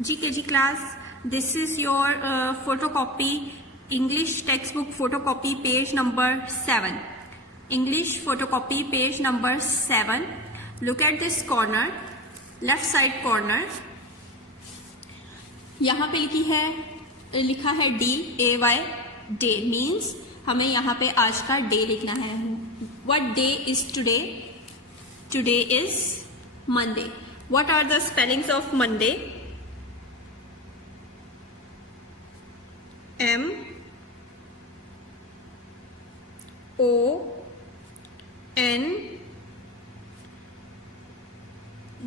GKG class, this is your photocopy English textbook photocopy page number 7. English photocopy page number 7. Look at this corner, left side corner. यहाँ पे लिखा है DAY, day means हमें यहाँ पे आज का डे लिखना है. What day is today? Today is Monday. What are the spellings of Monday?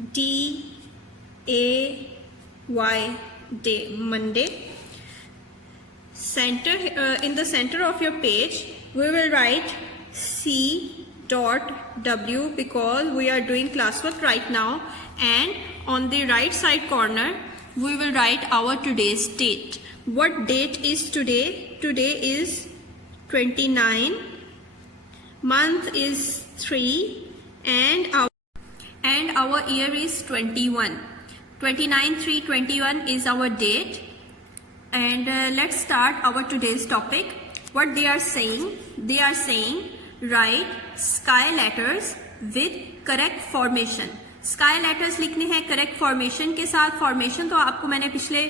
MONDAY, day, Monday. In the center of your page, we will write C.W because we are doing classwork right now, and on the right side corner, we will write our today's date. What date is today? Today is 29, month is 3, and our year is 21. 29/3/21 is our date. And let's start our today's topic. What they are saying? They are saying write sky letters with correct formation. Sky letters लिखने हैं correct formation के साथ. Formation तो आपको मैंने पिछले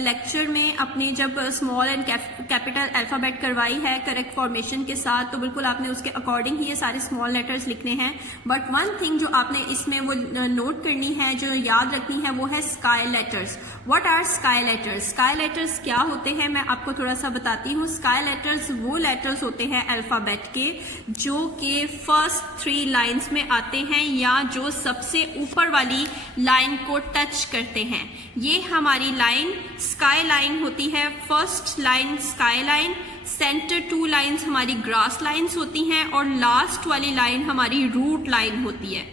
lecture में अपने जब स्मॉल एंड कैपिटल अल्फाबेट करवाई है करेक्ट फॉर्मेशन के साथ, तो बिल्कुल आपने उसके अकॉर्डिंग ही ये सारे स्मॉल लेटर्स लिखने हैं. बट वन थिंग जो आपने इसमें वो नोट करनी है, जो याद रखनी है, वो है sky letters. What are sky letters? Sky letters क्या होते हैं मैं आपको थोड़ा सा बताती हूँ. स्काई लेटर्स वो लेटर्स होते हैं अल्फाबेट के जो कि फर्स्ट 3 लाइन्स में आते हैं या जो सबसे ऊपर वाली लाइन को टच करते हैं. ये हमारी लाइन स्काई लाइन होती है. First line sky line, centre 2 lines हमारी ग्रास लाइन्स होती हैं और लास्ट वाली लाइन हमारी रूट लाइन होती है.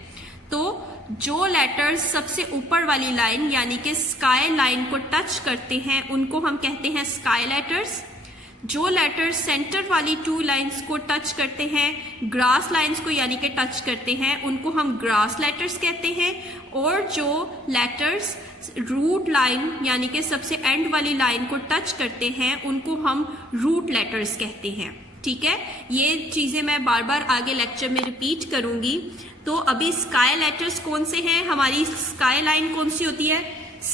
तो जो लेटर्स सबसे ऊपर वाली लाइन यानी कि स्काई लाइन को टच करते हैं उनको हम कहते हैं स्काई लेटर्स. जो लेटर्स सेंटर वाली 2 लाइन्स को टच करते हैं, ग्रास लाइन्स को यानी कि टच करते हैं, उनको हम ग्रास लेटर्स कहते हैं. और जो लेटर्स रूट लाइन यानी कि सबसे एंड वाली लाइन को टच करते हैं उनको हम रूट लेटर्स कहते हैं. ठीक है, ये चीजें मैं बार बार आगे लेक्चर में रिपीट करूंगी. तो अभी स्काई लेटर्स कौन से हैं? हमारी स्काई लाइन कौन सी होती है?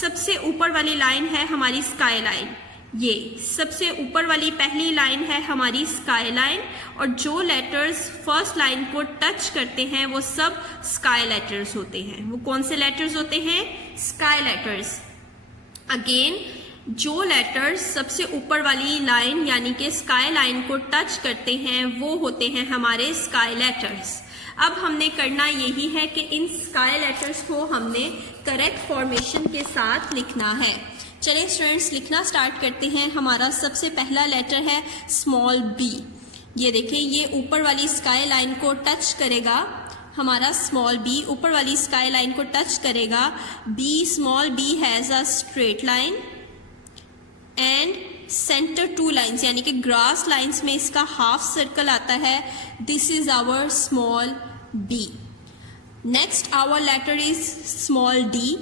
सबसे ऊपर वाली लाइन है हमारी स्काई लाइन. ये सबसे ऊपर वाली पहली लाइन है हमारी स्काई लाइन. और जो लेटर्स फर्स्ट लाइन को टच करते हैं वो सब स्काई लेटर्स होते हैं. वो कौन से लेटर्स होते हैं? Sky letters. अगेन, जो लेटर्स सबसे ऊपर वाली लाइन यानी कि स्काई लाइन को टच करते हैं वो होते हैं हमारे स्काई लेटर्स. अब हमने करना यही है कि इन स्काई लेटर्स को हमने करेक्ट फॉर्मेशन के साथ लिखना है. चलिए स्टूडेंट्स, लिखना स्टार्ट करते हैं. हमारा सबसे पहला लेटर है स्मॉल बी. ये देखिए, ये ऊपर वाली स्काई लाइन को टच करेगा. हमारा स्मॉल बी ऊपर वाली स्काई लाइन को टच करेगा. B, small B has a straight line and centre 2 lines यानी कि ग्रास लाइन्स में इसका हाफ सर्कल आता है. This is our small B. Next our letter is small D.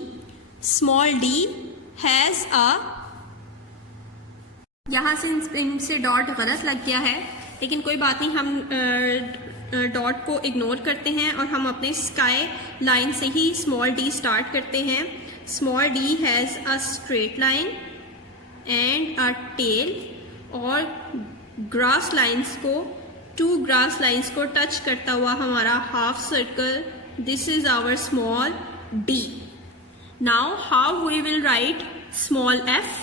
Small D has a, यहां से इनसे डॉट गलत लग गया है, लेकिन कोई बात नहीं, हम डॉट को इग्नोर करते हैं और हम अपने स्काई लाइन से ही स्मॉल डी स्टार्ट करते हैं. Small D has a straight line and a tail. और ग्रास लाइन्स को 2 ग्रास लाइन्स को टच करता हुआ हमारा half circle. This is our small D. Now how we will write small F?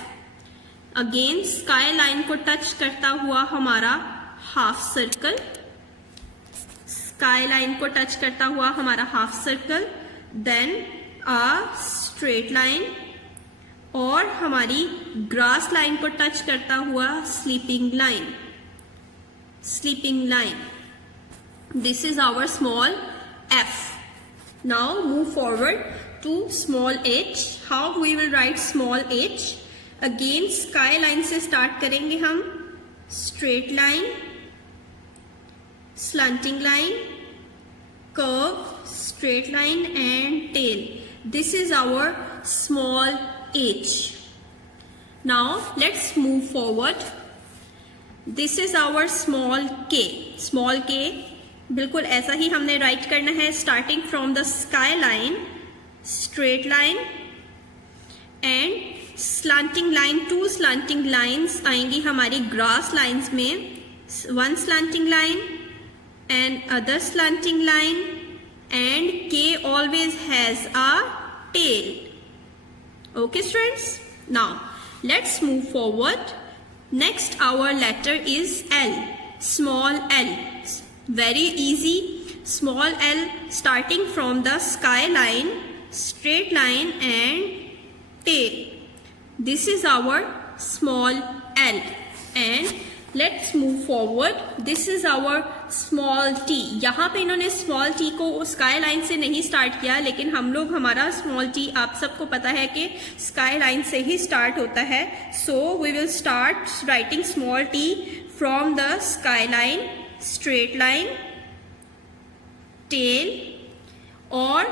Again sky line को touch करता हुआ हमारा हाफ सर्कल. स्काई लाइन को टच करता हुआ हमारा half circle, then a straight line और हमारी ग्रास लाइन को टच करता हुआ sleeping line. Sleeping line. This is our small F. Now move forward to small H. How we will write small H? Again sky line से start करेंगे हम. Straight line, slanting line, curve, straight line and tail. This is our small H. Now let's move forward. This is our small k. Small k बिल्कुल ऐसा ही हमने right करना है. Starting from the sky line, straight line and slanting line. 2 slanting lines आएंगी हमारी grass lines में. 1 slanting line and other slanting line, and K always has a tail. Okay students, now let's move forward. Next our letter is L, small l. Very easy. Small l starting from the sky line, straight line and tail. This is our small l. And let's move forward. This is our small t. यहाँ पे इन्होंने small t को sky line से नहीं start किया, लेकिन हम लोग हमारा small t आप सबको पता है कि स्काई लाइन से ही स्टार्ट होता है. So we will start writing small t from the sky line, straight line, tail. और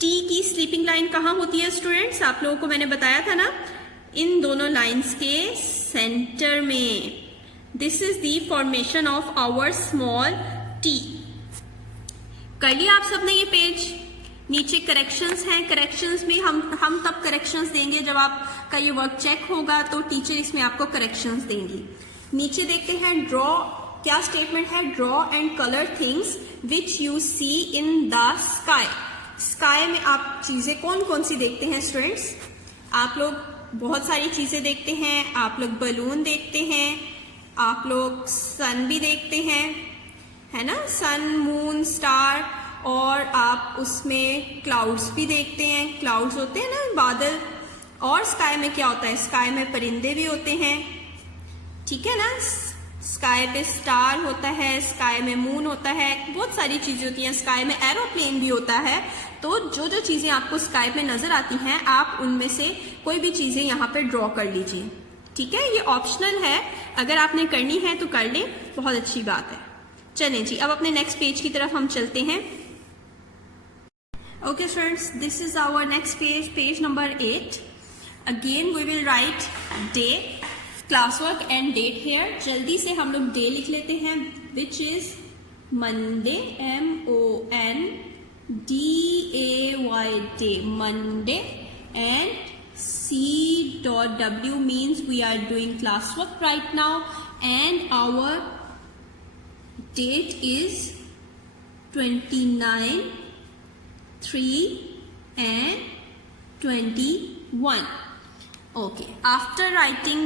t की स्लीपिंग लाइन कहाँ होती है स्टूडेंट्स? आप लोगों को मैंने बताया था ना, इन दोनों लाइन्स के सेंटर में. This is the formation of our small t. कर लिया आप सबने ये पेज? नीचे करेक्शंस हैं. करेक्शंस में हम तब करेक्शंस देंगे जब आपका ये वर्क चेक होगा, तो टीचर इसमें आपको करेक्शंस देंगी. नीचे देखते हैं ड्रॉ. क्या स्टेटमेंट है? Draw and colour things which you see in the sky. Sky में आप चीजें कौन कौन सी देखते हैं स्टूडेंट्स? आप लोग बहुत सारी चीजें देखते हैं. आप लोग बलून देखते हैं, आप लोग सन भी देखते हैं, है ना, सन, मून, स्टार. और आप उसमें क्लाउड्स भी देखते हैं. क्लाउड्स होते हैं ना, बादल. और स्काई में क्या होता है? स्काई में परिंदे भी होते हैं. ठीक है ना. स्काई पे स्टार होता है, स्काई में मून होता है, बहुत सारी चीजें होती हैं. स्काई में एरोप्लेन भी होता है. तो जो जो चीजें आपको स्काई पे नजर आती हैं, आप उनमें से कोई भी चीजें यहाँ पे ड्रॉ कर लीजिए. ठीक है, ये ऑप्शनल है. अगर आपने करनी है तो कर लें, बहुत अच्छी बात है. चलें जी, अब अपने नेक्स्ट पेज की तरफ हम चलते हैं. Okay students, this is our next page, page number 8. Again we will write day, class work and date here. जल्दी से हम लोग डे लिख लेते हैं, which is Monday, MONDAY, day, Monday. And C.W means we are doing classwork right now, and our date is 29, 3 and 21. Okay, after writing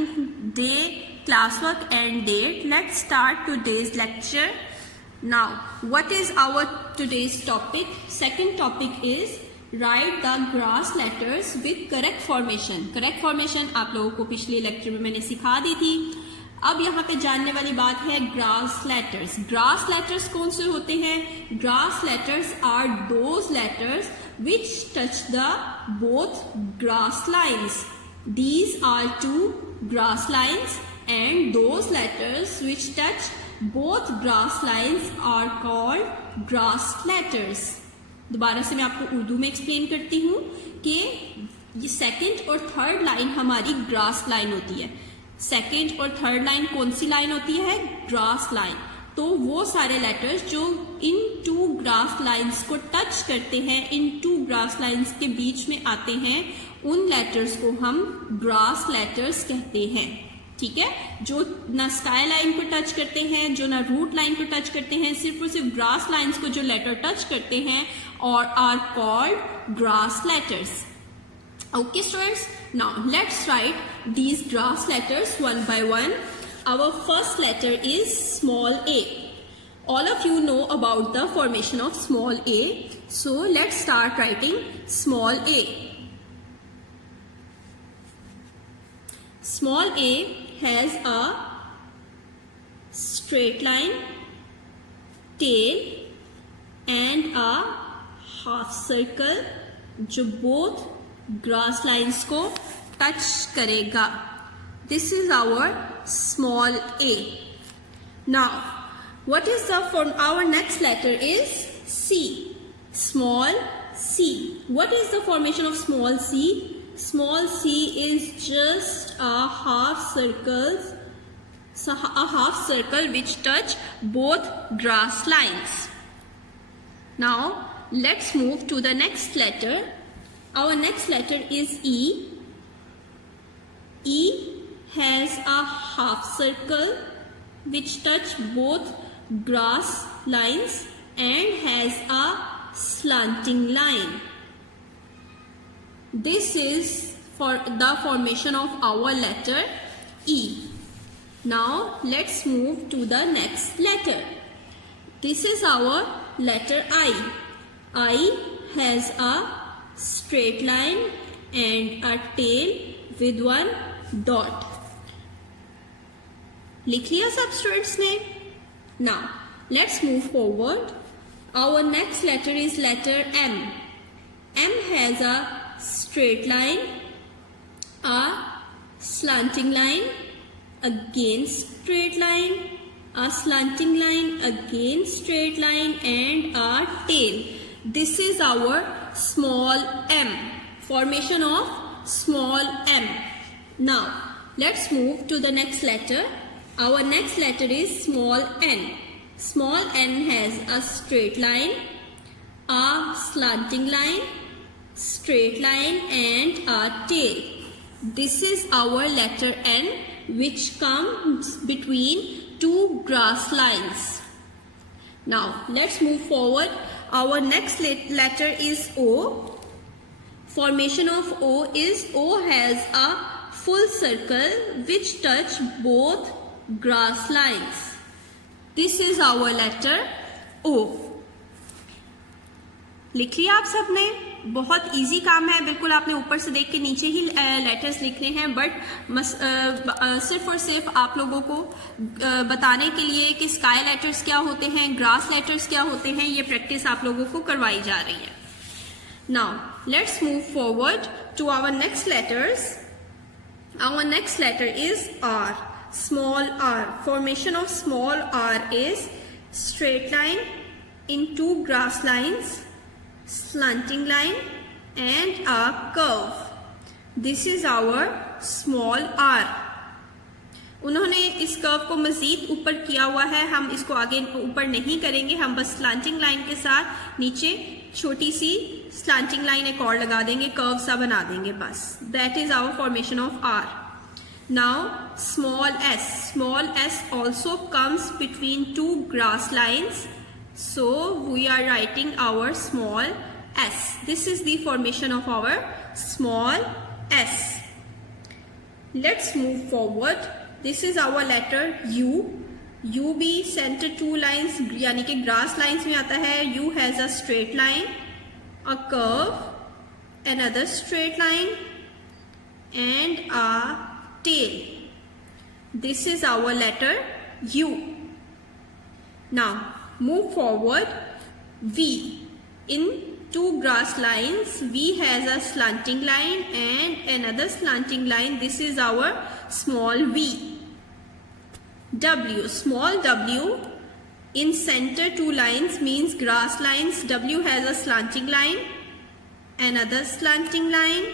day, classwork and date, let's start today's lecture. Now, what is our today's topic? Second topic is right the grass letters with correct formation. Correct formation आप लोगों को पिछले lecture में मैंने सिखा दी थी. अब यहाँ पे जानने वाली बात है ग्रास लेटर्स. ग्रास लेटर्स कौन से होते हैं? Grass letters are those letters which touch the both grass lines. These are 2 grass lines, and those letters which touch both grass lines are called grass letters. दोबारा से मैं आपको उर्दू में explain करती हूँ कि ये सेकंड और थर्ड लाइन हमारी ग्रास लाइन होती है. सेकंड और थर्ड लाइन कौन सी लाइन होती है? Grass line. तो वो सारे लेटर्स जो इन 2 ग्रास लाइन्स को टच करते हैं, इन 2 ग्रास लाइन्स के बीच में आते हैं, उन लेटर्स को हम ग्रास लेटर्स कहते हैं. ठीक है, जो ना स्काई लाइन को टच करते हैं, जो ना रूट लाइन को टच करते हैं, सिर्फ और सिर्फ ग्रास लाइन्स को जो लेटर टच करते हैं, और are called grass letters. Okay students, now let's write these grass letters one by one. Our first letter is small a. All of you know about the formation of small a. So let's start writing small a. Small a has a straight line, tail and a half circle जो both grass lines को touch करेगा. This is our small a. Now, what is the form? Our next letter is C. Small c. What is the formation of small c? small c is just a half circle which touch both grass lines. Now let's move to the next letter. Our next letter is E. E has a half circle which touch both grass lines and has a slanting line. This is for the formation of our letter E. Now let's move to the next letter. This is our letter I. I has a straight line and a tail with one dot. लिख लिया सब students ने? Now let's move forward. Our next letter is letter M. M has a straight line, a slanting line, again straight line, a slanting line, again straight line, and a tail. This is our small m, formation of small m. Now let's move to the next letter. Our next letter is small n. Small n has a straight line, a slanting line, straight line, and a tail. This is our letter N, which comes between two grass lines. Now let's move forward. Our next letter is O. Formation of O is O has a full circle which touch both grass lines. This is our letter O. लिख लिया आप सबने? बहुत easy काम है, बिल्कुल आपने ऊपर से देख के नीचे ही लेटर्स लिखने हैं, बट सिर्फ और सिर्फ आप लोगों को बताने के लिए कि स्काई लेटर्स क्या होते हैं, ग्रास लेटर्स क्या होते हैं, ये प्रैक्टिस आप लोगों को करवाई जा रही है. Now let's move forward to our next letters. Our next letter is R. Small r. Formation of small r is straight line in two grass lines, slanting line, and a curve. This is our small r. उन्होंने इस curve को मजीद ऊपर किया हुआ है, हम इसको आगे ऊपर नहीं करेंगे, हम बस स्लांटिंग लाइन के साथ नीचे छोटी सी स्लांटिंग लाइन एक और लगा देंगे, कर्व सा बना देंगे बस. That is our formation of R. Now small s also comes between two grass lines, so we are writing our small s. This is the formation of our small s. Let's move forward. This is our letter U. U भी center two lines यानी कि grass lines में आता है. U has a straight line, a curve, another straight line, and a tail. This is our letter U. Now move forward. V. In two grass lines, V has a slanting line and another slanting line. This is our small v. W. Small w. In center two lines means grass lines. W has a slanting line, another slanting line,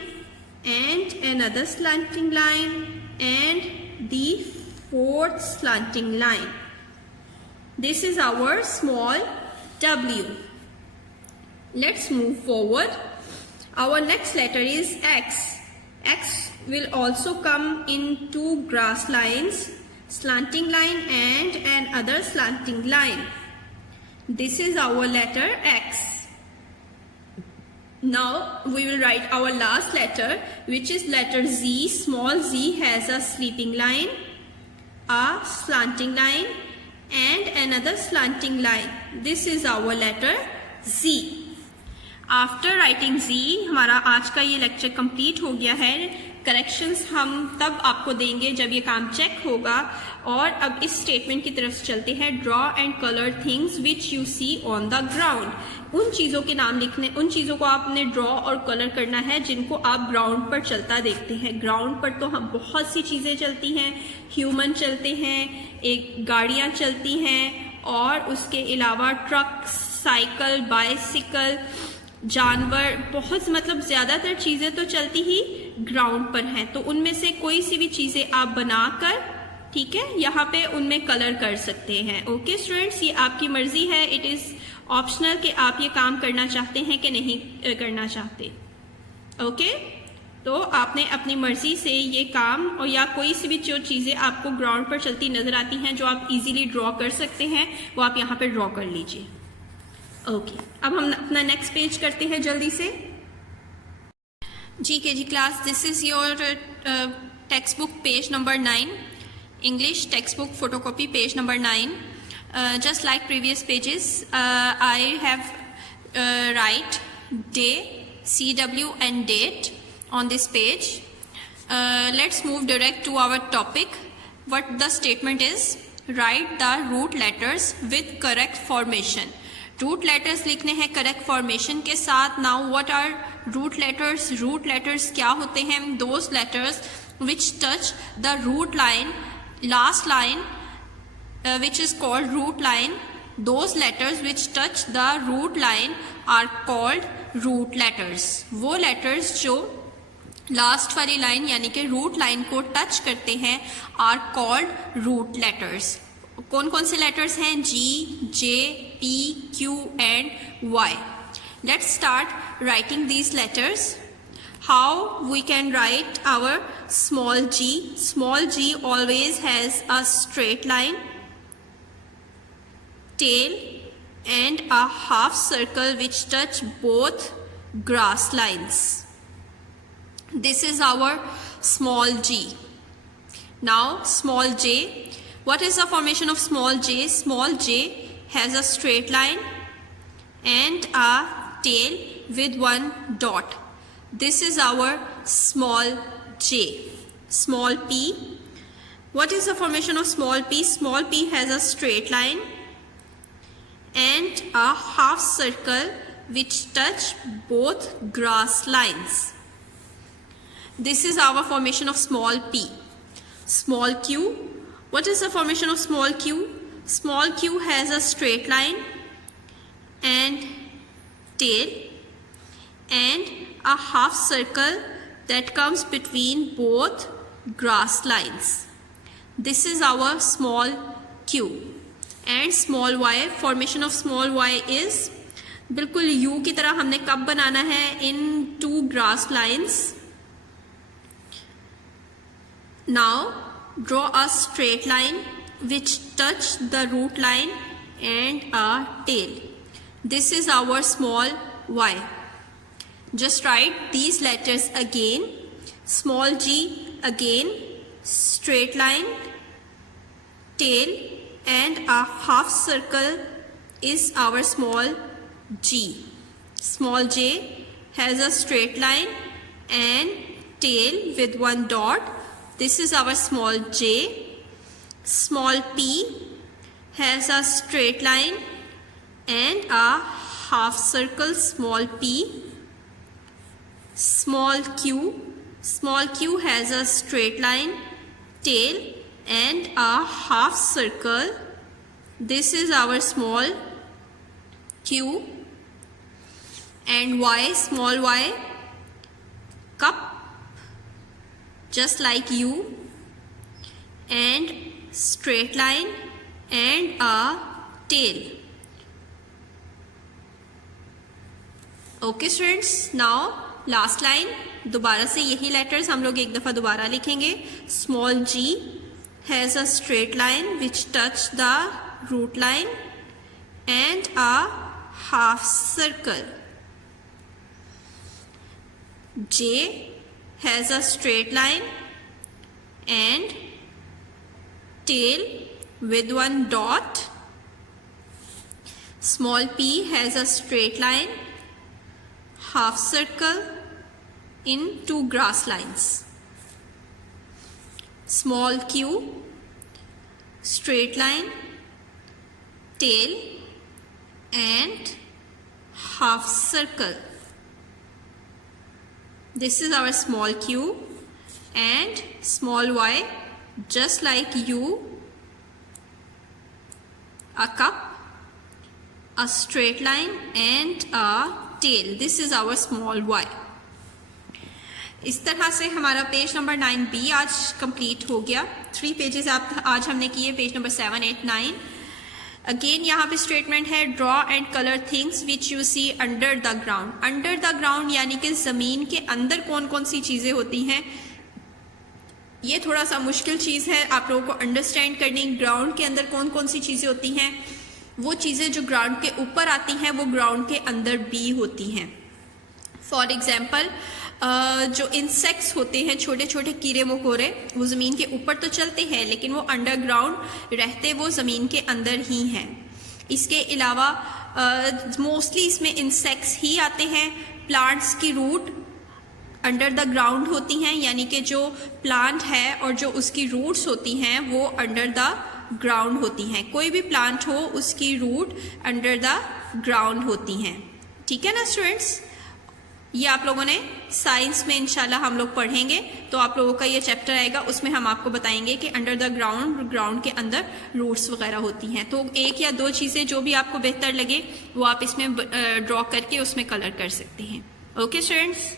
and another slanting line, and the fourth slanting line. This is our small w. Let's move forward. Our next letter is X. X will also come in two grass lines, slanting line and another slanting line. This is our letter X. Now we will write our last letter, which is letter Z. Small z has a sleeping line, a slanting line, and another slanting line. This is our letter Z. After writing Z, हमारा आज का ये lecture complete हो गया है. Corrections हम तब आपको देंगे जब ये काम चेक होगा. और अब इस स्टेटमेंट की तरफ चलते हैं. Draw and colour things which you see on the ground. उन चीज़ों के नाम लिखने, उन चीज़ों को आपने ड्रॉ और कलर करना है जिनको आप ग्राउंड पर चलता देखते हैं. ग्राउंड पर तो हम बहुत सी चीज़ें चलती हैं. ह्यूमन चलते हैं, एक गाड़ियाँ चलती हैं, और उसके अलावा ट्रक, साइकिल, बाइसिकल, जानवर, बहुत मतलब ज़्यादातर चीज़ें तो चलती ही ग्राउंड पर हैं, तो उनमें से कोई सी भी चीज़ें आप बनाकर, ठीक है, यहाँ पे उनमें कलर कर सकते हैं। ओके स्टूडेंट्स, ये आपकी मर्जी है, इट इज़ ऑप्शनल कि आप ये काम करना चाहते हैं कि नहीं करना चाहते। ओके, तो आपने अपनी मर्जी से ये काम और या कोई सी भी जो चीज़ें आपको ग्राउंड पर चलती नज़र आती हैं जो आप इजीली ड्रॉ कर सकते हैं, वो आप यहाँ पर ड्रॉ कर लीजिए। ओके, अब हम अपना नेक्स्ट पेज करते हैं जल्दी से। जी K G class, this is your text book page number 9, English textbook photocopy page number 9. Just like previous pages, I have write day, CW and date on this page. Let's move direct to our topic. What the statement is, write the root letters with correct formation. Root letters लिखने हैं correct formation के साथ. Now what are root letters? Root letters क्या होते हैं? Those letters which touch the root line, last line, which is called root line. Those letters which touch the root line are called root letters. वो letters जो last वाली line यानी कि route line को touch करते हैं are called root letters. कौन कौन से लेटर्स हैं? G, J, P, Q and Y. Let's start writing these letters. How we can write our small g? Small g always has a straight line, tail and a half circle which touch both grass lines. This is our small g. Now small j. What is the formation of small j? Small j has a straight line and a tail with one dot. This is our small j. Small p. What is the formation of small p? Small p has a straight line and a half circle which touch both grass lines. This is our formation of small p. Small q. What is the formation of small q? Small q has a straight line and tail and a half circle that comes between both grass lines. This is our small q. And small y. Formation of small y is बिल्कुल u की तरह हमने कब बनाना है? In two grass lines. Now draw a straight line which touch the root line and a tail. This is our small y. Just write these letters again. Small g again, straight line, tail and a half circle is our small g. Small j has a straight line and tail with one dot. This is our small j. Small p has a straight line and a half circle, small p. Small q. Small q has a straight line, tail and a half circle. This is our small q. And y, small y, cup, just like u, and straight line and a tail. Okay students, now last line दोबारा से यही letters हम लोग एक दफ़ा दोबारा लिखेंगे. Small G has a straight line which touch the root line and a half circle. J has a straight line and tail with one dot. Small p has a straight line, half circle in two grass lines. Small q, straight line, tail and half circle. This is our small q. And small y, just like u, a cup, a straight line and a tail. This is our small y. इस तरह से हमारा page number 9B आज complete हो गया। 3 pages आज हमने किए, पेज नंबर 7, 8, 9। अगेन यहाँ पे स्टेटमेंट है, draw and colour things which you see under the ground. Under the ground यानी कि ज़मीन के अंदर कौन कौन सी चीज़ें होती हैं, ये थोड़ा सा मुश्किल चीज़ है आप लोगों को अंडरस्टैंड करनी। ग्राउंड के अंदर कौन कौन सी चीज़ें होती हैं, वो चीज़ें जो ग्राउंड के ऊपर आती हैं वो ग्राउंड के अंदर भी होती हैं। फॉर एग्जाम्पल जो इंसेक्ट्स होते हैं, छोटे छोटे कीड़े मकोड़े, वो ज़मीन के ऊपर तो चलते हैं लेकिन वो अंडरग्राउंड रहते वो ज़मीन के अंदर ही हैं। इसके अलावा मोस्टली इसमें इंसेक्ट्स ही आते हैं। प्लांट्स की रूट अंडर द ग्राउंड होती हैं, यानी कि जो प्लांट है और जो उसकी रूट्स होती हैं वो अंडर द ग्राउंड होती हैं। कोई भी प्लांट हो उसकी रूट अंडर द ग्राउंड होती हैं। ठीक है ना स्टूडेंट्स, ये आप लोगों ने साइंस में इंशाल्लाह हम लोग पढ़ेंगे, तो आप लोगों का ये चैप्टर आएगा, उसमें हम आपको बताएंगे कि अंडर द ग्राउंड के अंदर रूट्स वगैरह होती हैं। तो 1 या 2 चीज़ें जो भी आपको बेहतर लगे वो आप इसमें ड्रॉ करके उसमें कलर कर सकते हैं। Okay students.